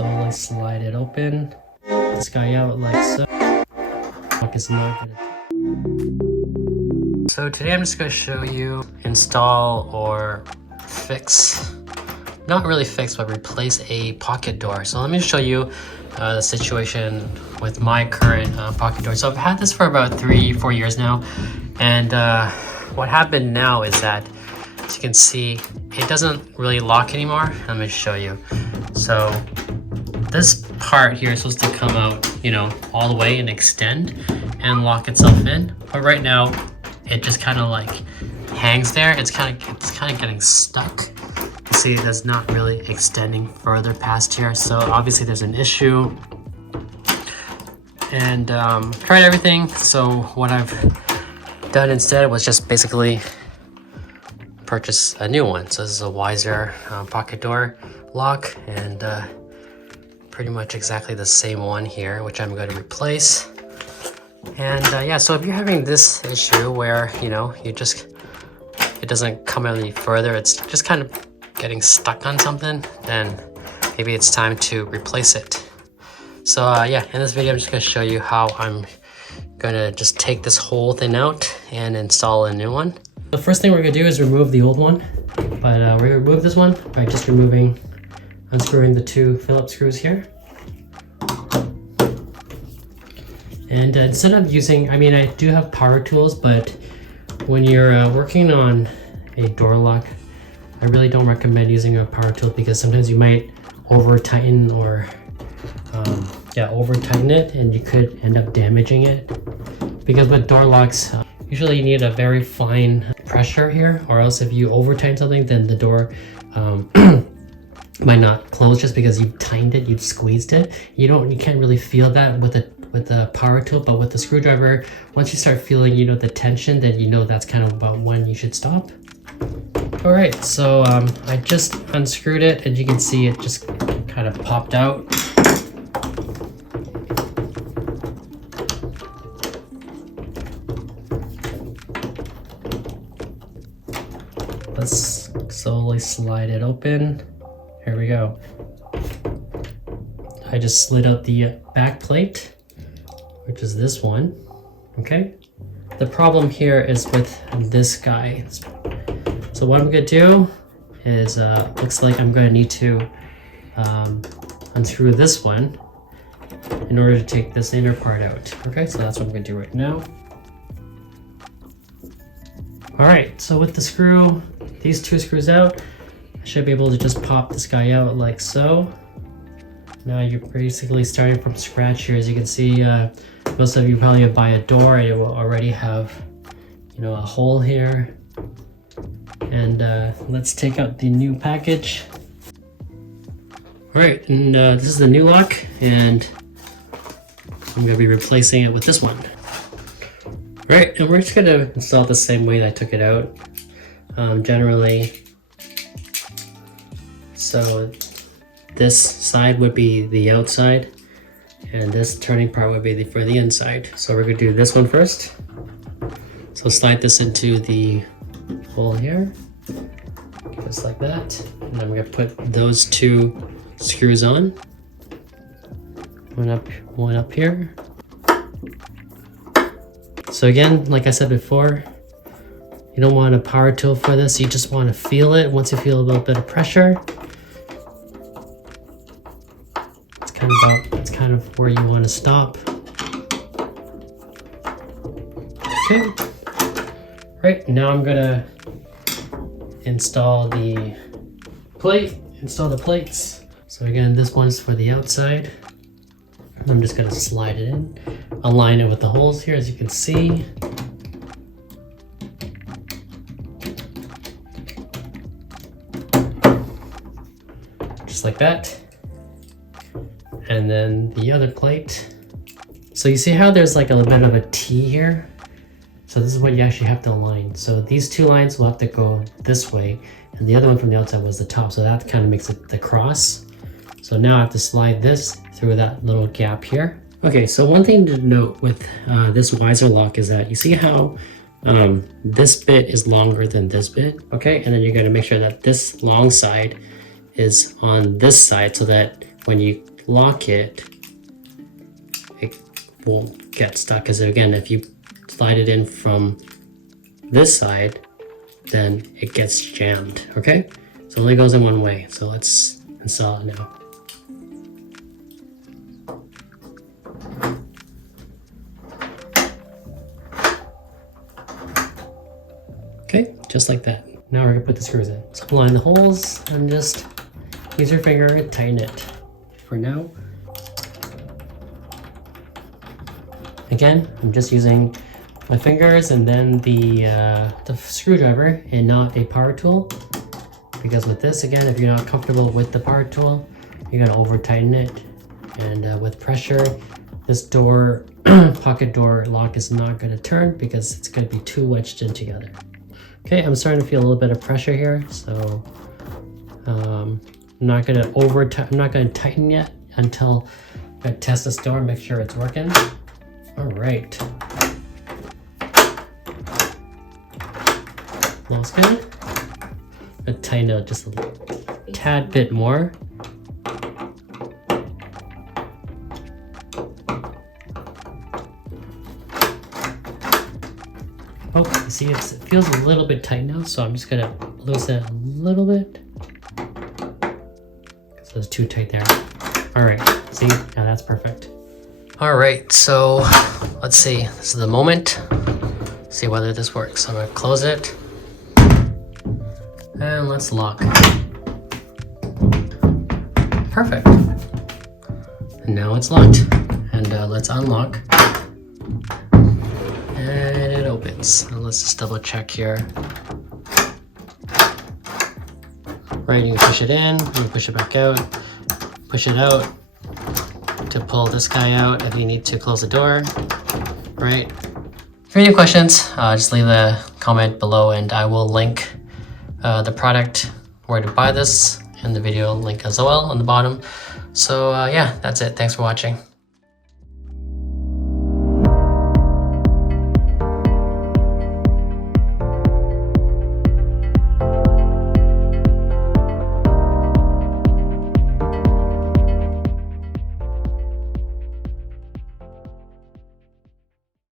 slowly slide it open. This guy out like so. Lock is not gonna. So today I'm just going to show you install or fix, not really fix, but replace a pocket door. So let me show you the situation with my current pocket door. So I've had this for about 3-4 years now, and what happened now is that, as you can see, it doesn't really lock anymore. Let me show you. So this part here is supposed to come out, you know, all the way and extend and lock itself in, but right now it just kind of like hangs there. It's kind of getting stuck. You see, it's not really extending further past here. So obviously there's an issue. And tried everything. So what I've done instead was just basically purchase a new one. So this is a Weiser pocket door lock, and pretty much exactly the same one here, which I'm going to replace. And yeah, so if you're having this issue where, you know, it doesn't come any further, it's just kind of getting stuck on something, then maybe it's time to replace it. So yeah, in this video I'm just going to show you how I'm going to just take this whole thing out and install a new one. The first thing we're going to do is remove the old one, but we're going to remove this one by just unscrewing the 2 Phillips screws here. And instead of using, I mean, I do have power tools, but when you're working on a door lock, I really don't recommend using a power tool, because sometimes you might over tighten or over tighten it, and you could end up damaging it. Because with door locks, usually you need a very fine pressure here, or else if you over tighten something, then the door might not close just because you tightened it, you've squeezed it. You can't really feel that with the power tool, but with the screwdriver, once you start feeling, you know, the tension, then you know that's kind of about when you should stop. All right, so I just unscrewed it, and you can see it just kind of popped out. Let's slowly slide it open. Here we go. I just slid out the back plate, which is this one. Okay. The problem here is with this guy. So what I'm gonna do is, looks like I'm gonna need to unscrew this one in order to take this inner part out. Okay, so that's what I'm gonna do right now. All right, so with the screw, these 2 screws out, I should be able to just pop this guy out like so. Now you're basically starting from scratch here. As you can see, most of you probably buy a door and it will already have, you know, a hole here. And let's take out the new package. All right, and this is the new lock, and I'm gonna be replacing it with this one. All right, and we're just gonna install it the same way that I took it out. Generally, so this side would be the outside, and this turning part would be for the inside. So we're gonna do this one first. So slide this into the hole here, just like that. And then we're gonna put those 2 screws on. One up here. So again, like I said before, you don't want a power tool for this. You just want to feel it. Once you feel a little bit of pressure, it's kind of where you want to stop. Okay. Right, now I'm gonna install the plates. So again, this one's for the outside. I'm just gonna slide it in, align it with the holes here, as you can see. Just like that. And then the other plate. So you see how there's like a little bit of a T here? So this is what you actually have to align. So these 2 lines will have to go this way, and the other one from the outside was the top. So that kind of makes it the cross. So now I have to slide this through that little gap here. Okay, so one thing to note with this Weiser lock is that you see how this bit is longer than this bit, okay? And then you're gonna make sure that this long side is on this side, so that when you lock it, it won't get stuck. Because again, if you slide it in from this side, then it gets jammed, okay? So it only goes in one way. So let's install it now. Okay, just like that. Now we're gonna put the screws in. So line the holes and just use your finger and tighten it. For now, again, I'm just using my fingers and then the screwdriver and not a power tool. Because with this, again, if you're not comfortable with the power tool, you're gonna over tighten it. And with pressure, this door, pocket door lock is not gonna turn because it's gonna be too wedged in together. Okay, I'm starting to feel a little bit of pressure here, so I'm not gonna tighten yet until I test this door and make sure it's working. All right. Looks good. I'm gonna tighten it just a tad bit more. Oh, you see, it feels a little bit tight now, so I'm just gonna loosen it a little bit. So it's too tight there. All right, see, now that's perfect. All right, so let's see. This is the moment. See whether this works. I'm gonna close it. And let's lock. Perfect. And now it's locked. And let's unlock. And it opens. And let's just double check here. Right, you can push it in, you can push it back out, push it out to pull this guy out if you need to close the door, right? If you have any questions, just leave a comment below and I will link the product, where to buy this, and the video link as well on the bottom. So yeah, that's it. Thanks for watching.